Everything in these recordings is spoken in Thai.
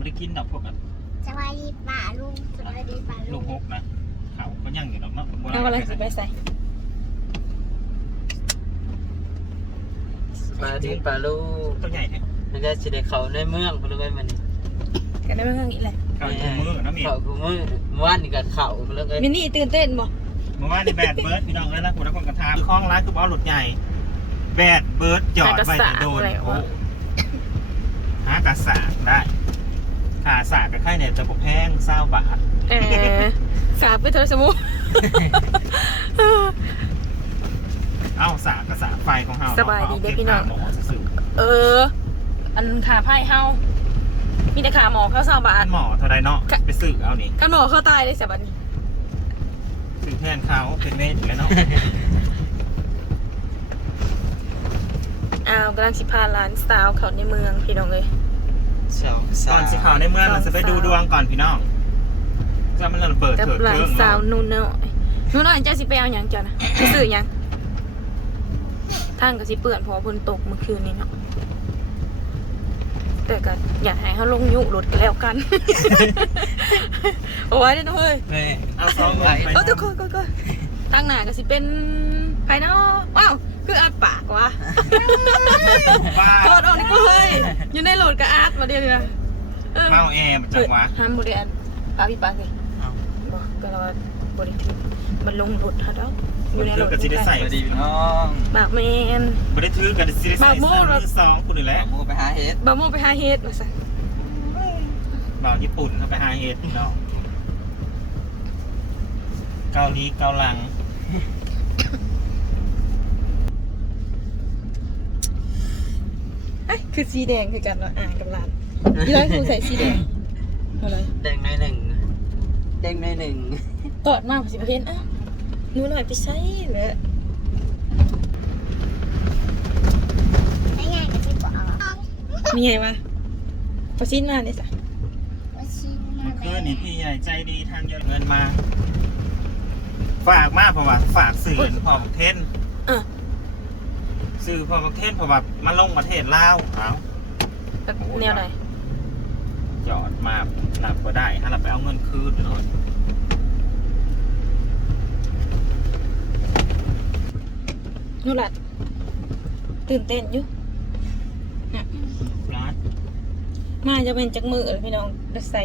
ไม่ได้กินดอกพวกแบบสวัสดีป่าลุงสวัสดีป่าลูลุกงหกนะเขาก็ยังอยู่ดอกเนาะบ่ด้เอาอะไรสิไปใส่ปลาดินปลาลูกตัวใหญ่เนี่ยมันจะสิได้เขาในเมืองเพิ่นเลยมันนี่กันได้ไม่เพิ่งอีกเลยเขาอยู่มือนะเมียเขาคือมือเมื่อวานนี่ก็เขาเพิ่นเลยมินนี่ตื่นเต้นบ่เมื่อวานในแบดเบิร์ดพี่น้องเลยนะคุณนักคนกระทำคล้องร้านคือบ้าหลุดใหญ่แบดเบิร์ดจอดไว้แต่โดนโอ้หากระสากได้ ขาสากกับไข่เนี่ยจะบกแพงเศร้าบาทเออสาบไปเถอะสมุเอ้าสากกระสากไฟของเฮาสบายดีเด้อพี่น้องหมอสื่อเออ อันขาไพ่เฮามีแต่ขาหมอเข้าสาวบาอัทนหมอเท่าไรเนาะไปสื่อเอานี่กันหมอเข้าตายเลยสบัดนี้สื่อแทนเขาเป็นเมธอยู่แล้วเนาะอ้าวกำลังสิพาหลานสาวเขาในเมืองพี่น้องเลย สองสาก่อมนสิข่าวในเมืองเราจะไปดูดวงก่อนพี่น้องจะมันเริ่มเปิดกับเถิดหลานเรื่องสาวเนาะนุ่นเนาะนุ่นน้อยเจ้าสิไปเอาหยังจ้ะนะสิซื้อหยังทางก็สิเปื่อนเพราะว่าฝนตกเมื่อคืนนี้เนาะแต่ก็อยากให้เขาลงยุรถกันแล้วกัน เอาไว้เด้อนะเฮ้ย แม่เอาซองไป เออทุกคนก็ก็ทางหน้าก็สิเป็นภายนอกว้าว คืออาดปากวะบ้าโทษออกนี่ก็เฮ้ย อยู่ในโหลดกับอาร์ตมาเดียวเลยนะเออเมาแอร์มันจังหวะห้ามบริอาร์ปาพี่ปาสิเอาบอกก็เราบริทีมันลงโหลดฮะดอกอยู่ในโหลดก็สิได้ใส่สวัสดีพี่น้องบากแมนไม่ได้ถือกันสิได้ใส่บาโม่เสื้อมือสองคุณนี่แหละโมไปหาเฮ็ดบาโมไปหาเฮดมาสั่นบ่าวญี่ปุ่นเขาไปหาเห็ดพี่น้องเกาหลีเกาหลัง เอ้ย คือสีแดงคือกันเนาะอ่านกับหลานยี่ร้อยครูใส่สีแดงอะไรแดงในอยหนึ่งแดงในอยหนึ่งตอดมากสิบเห็นอะหนูหน่อยไปใส่เลยไม่ง่ายกับที่บอกมีไงวะพอชิ้นมาเนี่ยสะว่าชิมมาเมื่อคืแล้นวนี่พี่ใหญ่ใจดีทางเยอะเงินมา ฝากมากเพราะว่า ฝากสื่อพอบักเทนอะ สื่อพอบักเทนเพราะว่ามาลงประเทศลาวเอา แบบแนวไหนจอดมาหลับก็ได้ถ้าเราไปเอาเงินคืนเนาะหนูหลัดตื่นเต้นอยู่ร้านมาจะเป็นจักมือเลยพี่น้องจะใส่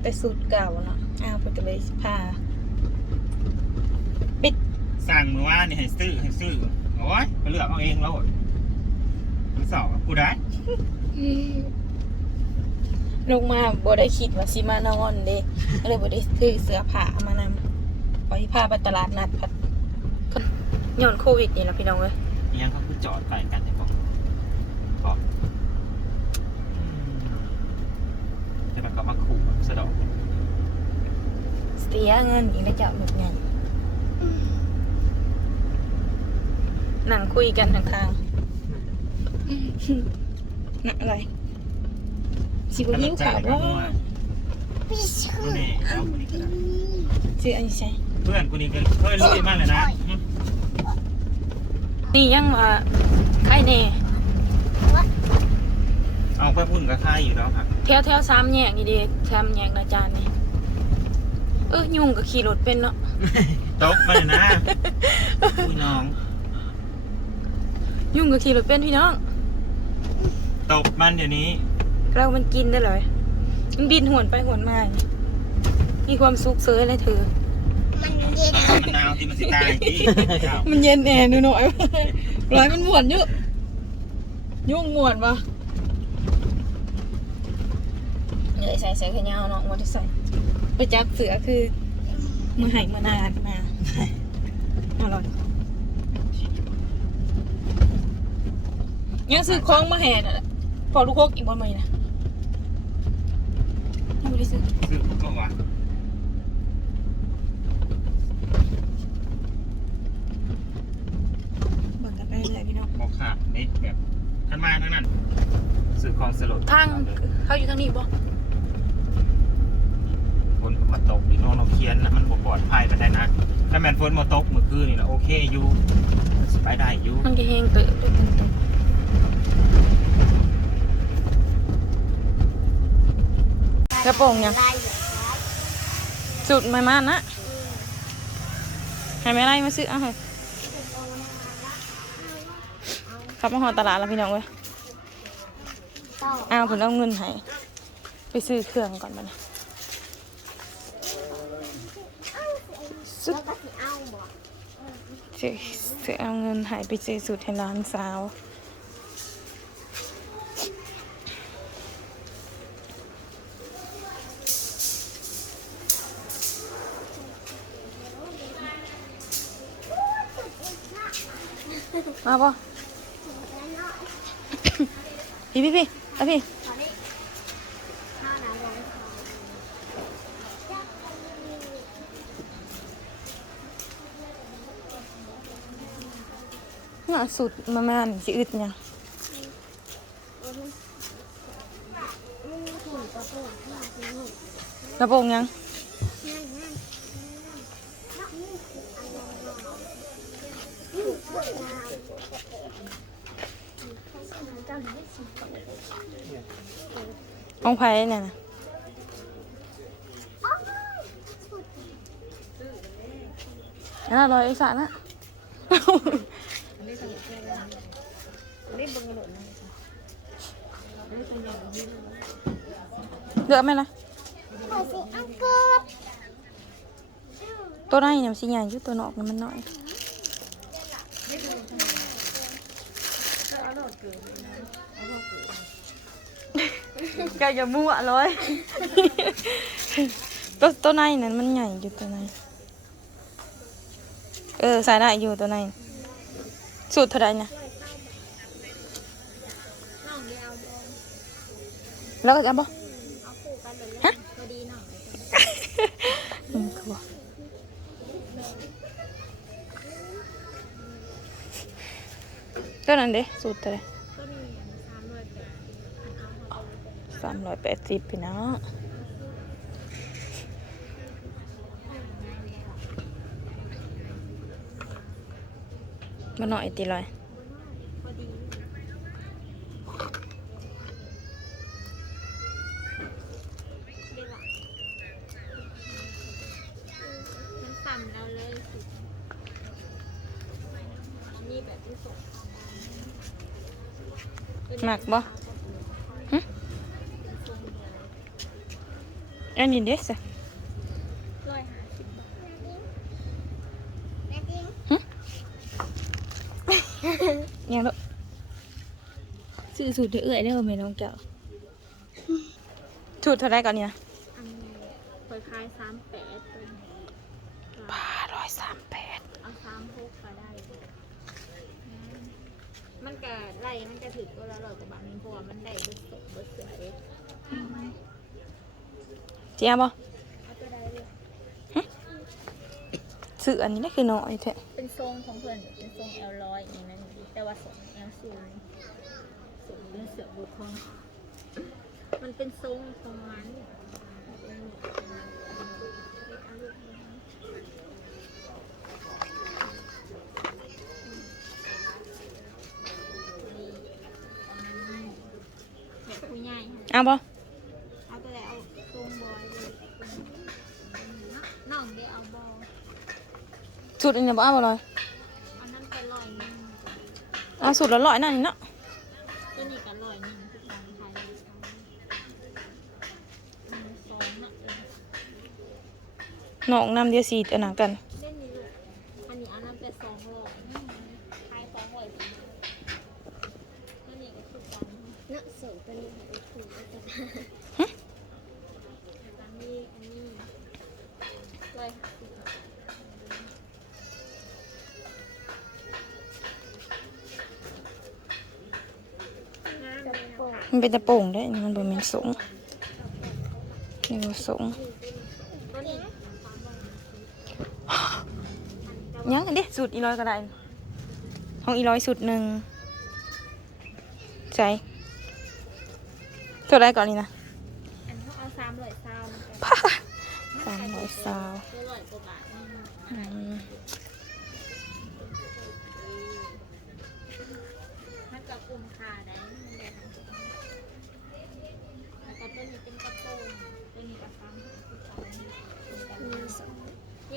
แต่สูตรเก่าเนาะอ้าวไปกันเลยพาปิดสั่งมือว่านี่ให้ซื้อให้ซื้อ โอ้ยไปเลือกเอาเองแล้วไปสอบกูได้ลงมาบ่ได้คิดว่าสิมานอนเด้ก็เลยบ่ได้ซื้อเสื้อผ้ามานำพอที่พาไปตลาดนัดพัดก็ย้อนโควิดนี่แหละพี่น้องเอ้ยยังเขาคือจอดไกลกันใช่ปะบอกแต่มันก็มาขู่สะดอกเสียเงินอีกแล้วเจ้าหนุ กไงนั่งคุยกันข้างๆน่ะอะไรสิบหิวข่าวว่าพี่ชื่อดูนี่เอาคนนี้ก็ได้ชื่ออันนี้ใช่เพื่อนคนนี้ก็เคยรู้มากเลยนะอืมนี่ยังว่าใครแน่เอาไปพุ่นกับค่ายอยู่แล้วครับแถวแถวสามแยกนี่เดีสามแยกนะจานนี่เออยุงกับขี่รถเป็นเนาะตกมาเลยนะอุ้ยน้อง ยุงกับขี่รถเป็นพี่น้องตกมันเดี๋ยวนี้ เรามันกินได้เลยมันบินหวนไปหวนมาอย่างนี้มีความสุขเสยเลยเธอ มันเย็นมะนาวที่มันสิตายที่เจ้ามันเย็นแอร์หน่อย ร้อยมันหวนเยอะยุ่งหวนปะเลยใส่เสื้อแขนยาวเนาะวันที่ใส่ ไปจับเสือคือมือหายมานานมาอร่อย ยังซื้อของมาแห่น่ะพอลูกโคกอีกบนมือนะยังไม่ได้ซื้อซื้อก็ว่าเบิ่งกันไปเลยพี่น้องบอกขาดนี่แบบขันมาทั้งนั้นซื้อของสลดทางเขาอยู่ทางนี้บ่ฝนก็มาตกนี่น้องเราเคียนนะมันบ่ปลอดภัยไปได้นะถ้าแมนฝนมาตกเมื่อคืนนี่นะโอเคอยู่มันสิไปได้อยู่มันจะเฮงเตอะด้วยกันเตอะ กระโปรงยังลายอยู่ครับสุดไม่มากนะให้ไม่ไล่มาซื้อเอาเหอะขับมาหอตลาดแล้วพี่น้องเว้ยต่อเอาผมเอาเงินให้ไปซื้อเครื่องก่อนมาเนี่ยแล้วก็สิเอาบ่ซื้อซื้อเอาเงินให้ไปซื้อสูตรให้ร้านสาว มาป่ะพี่พี่พี่เอพี่น่าสุดมาแม่นสิอึดเนี่ยกระโปรงยัง นี่คืออะไรเจ้าหน้าที่ของไผ่เนี่ย นะน่าร้อยอีสานนะเลือกไหมนะ ขอสิอังเกิบ ตัวไหนเนี่ยมันสิใหญ่อยู่ตัวนอกนี่มันน้อยแกอย่ามั่วเลย ตัวตัวในนั้นมันใหญ่อยู่ตัวในเออใส่ได้อยู่ตัวในสูตรเท่าไหรเนี่ยแล้วก็จะบ่ฮะอืมคือบ่ตัวนั้นเด้สูตรเท่าไหร ามร้อยแปดสิบพี่น้องมาหน่อยตีเลยมันสั่นเราเลยสินี่แบบที่ส่งหมักบ่ อันนี้เด็ดสิร้อยห้าสิบบาทแม่จริงยังลูกซื้อสูตรเอื่อยได้อไหมน้องเจ้าสูตรเท่าไรก่อนเนี่ยอันนี้เปิดขายสามแปดเป็นบาร้อยสามแปดเอาสามหกก็ได้ มันก็ไล่มันก็ถือตัวละร้อยกว่าบาทนึงเพราะว่ามันได้เบิดสดเบิดเสือเด้ เจียบ่เอาตัวใดเลยซื้ออันนี้ได้คือน้อยแท้เป็นทรงของเพื่อนเป็นทรงเอลร้อยอย่างนั้นแต่ว่าทรงเอลสูงสูงเป็นเสือบุคคลมันเป็นทรงของมันเป็นเอาลูกมานี่อันนั้นแบบผู้ใหญ่ค่ะเอาบ่ เอาบอลสูตรอันนี้บ่เอาบ่ลอยอันนั้นก็ลอยหนึงเอาสูตรละร้อยนั่นนี่เนาะตัวนี้ก็ลอยหนึงทุกอย่างไทยเลยใช่สองน่ะเออน้องนำเดียวสีอันนั้นกัน เล่นนี่ลูกอันนี้อันนั้นเป็นสองร้อยขายสองร้อยสิตัวนี้ก็คือกัน เนาะสูงตัวนี้ค่ะถูกตัวอัน มันเป็นตะโป่งได้อันนี้มันบ่แม่นสูงนี่บ่สูงเงี้ยังอันเด้สูตรอีร้อยก็ได้ของอีร้อยสูตรหนึ่งใช่เท่าไรก่อนนี่นะเอาสามร้อยซาวมันก็พาสามร้อยซาวตัวร้อยกว่าบาทนี่อืมมันจะกุมคาได้ แย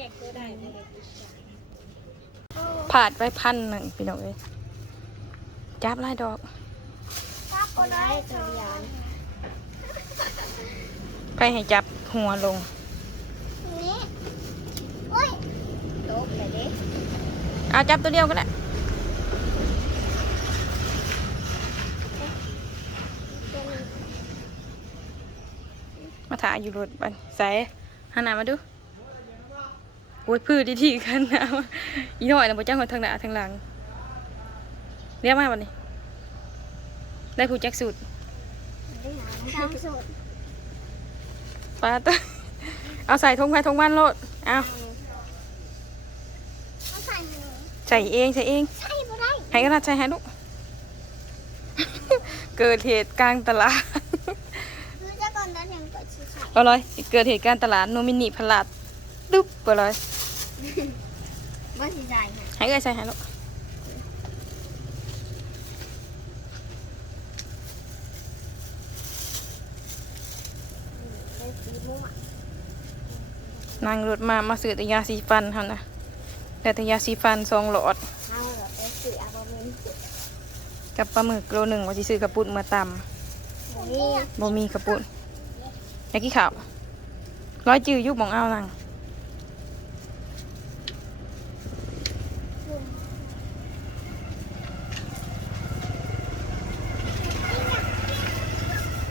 ผาดไว้พันหนึ่งพี่น้องเลยจับลายดอกไปให้จับหัวลงอ้เอาจับตัวเดียวก็ได้ ถ่ายอยู่รถบันใส่หันหน้ามาดูโอ้ยพื้นดีทีกันนะอีน้อยนะบ่จ้างคนทางหน้าทางหลังเรียกมาบันนี้ได้ผู้จักสูตรได้หาทำสูตรปลาตัวเอาใส่ทงไปทงมันโลดเอาเอาใส่หมูใส่เองใส่เองใช่บ่ได้ให้กระดาษใส่ให้ลูกเกิดเหตุกลางตลาด คือจะก่อนนั้นยัง ก็ชิใส่เอาเลยเกิดเหตุการณ์ตลาดโนมินีพลาดดุ๊บไปเลยบ่ชิใส่ค่ะให้เอ้ยใส่ให้ลูกได้สีม่วงนั่งรถมามาซื้อแต่ยาสีฟันเท่านะแต่แต่ยาสีฟันสองหลอดเอาเหรอได้สีอาบะเมนกับปลาหมึกโลหนึ่งว่าสิซื้อกระปุกมาตนี่ำบ่มีกระปุก อยากกี่ข่าวร้อยจือยุบมองเอาลัง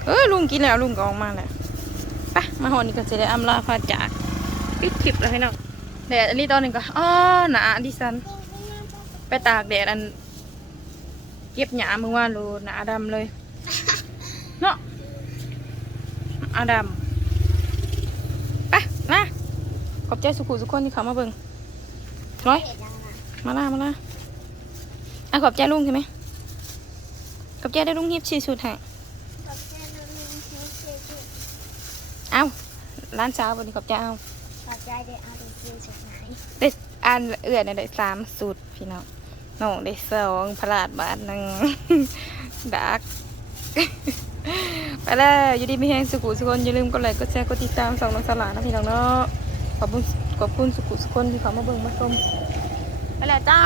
เออลุงกินแล้วลุงก็ออกมาแล้วไปมาหอนี่ก็จะได้อำลาพาจากปิดคลิปแล้วให้น้องแดดอันนี้ตอนหนึ่งก็อ้อหนาดิสัน ไปตากแดดอัน เก็บหยาเมื่อวานรูหนาดำเลย เนาะ อาดำไปนะขอบใจสุขุสุกคนที่เขามาเบิ่งร้อยเห็ดยังไงมาล่ามาล่าอะขอบใจลุงใช่ไหมขอบใจได้ลุงยิบชีสุดให้ขอบใจนะลุงที่ช่วยช่วยเอ้าร้านเช้าวันนี้ขอบใจเอาขอบใจได้เอาดูซื้อสุดไหนได้อ่านเอื่อยเนี่ยได้สามสูตรพี่น้องน้องได้สองพลาดบาทหนึ่งดัก ไปแล้วยูดีไม่แห้งสุกุสุกนอย่าลืมกดไลค์กดแชร์กดติดตามสองน้องสลานะพี่น้องเนาะขอบคุณขอบคุณสุกุสุกนที่เขามาเบิ่งมาชมไปแล้วจ้า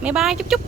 ไม่บายจุ๊บจุ๊บ